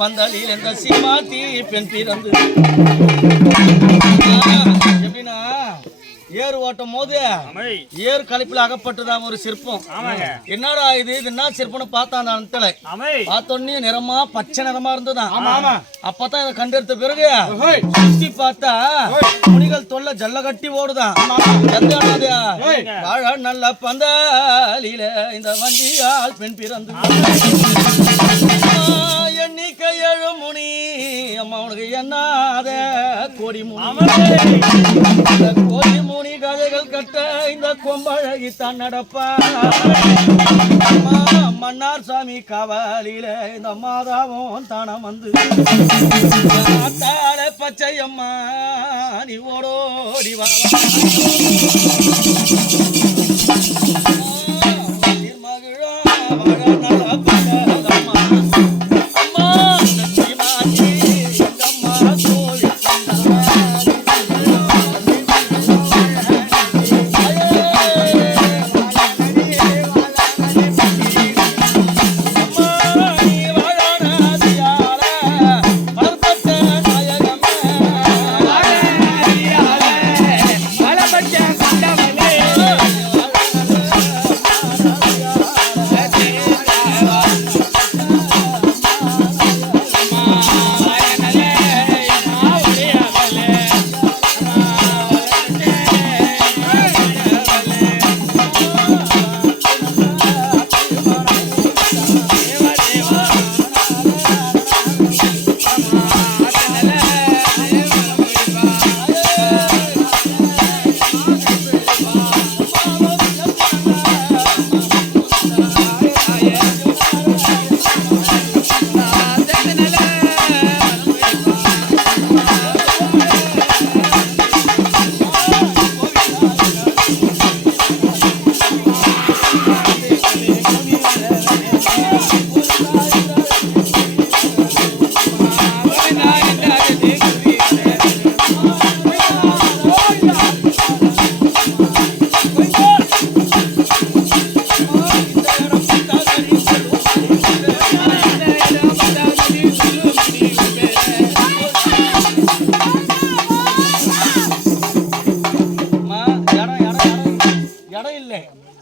பந்தலில் என்ற சீமாட்டி பெண் பிறந்து எப்படின்னா ஏறு ஓட்டும் போது ஏறு கழிப்புல அகப்பட்டுதான் ஒரு சிற்பம். என்னடா இது என்ன சிற்பம்னு பார்த்தா அந்த இடத்துல பார்த்தோன்னே நிறமா பச்சை நிறமா இருந்ததுதான். அப்பதான் இதை கண்டெடுத்த பிறகு சுத்தி பார்த்தா முனிகள் தொல்லை ஜல்ல கட்டி ஓடுதான். வாழ நல்ல பந்தலில இந்த வஞ்சியால் பெண் பிறந்து எண்ணிக்கை 7 முனி அம்மா உனக்கு என்னாத கோடி முனி கோடி முனி கதைகள் கட்ட இந்த கொம்பழகி தான் நடப்பா. மன்னார் சாமி காவலில இந்த மாதாவும் தானம் வந்து பச்சையம்மா நீ ஓடோடி வா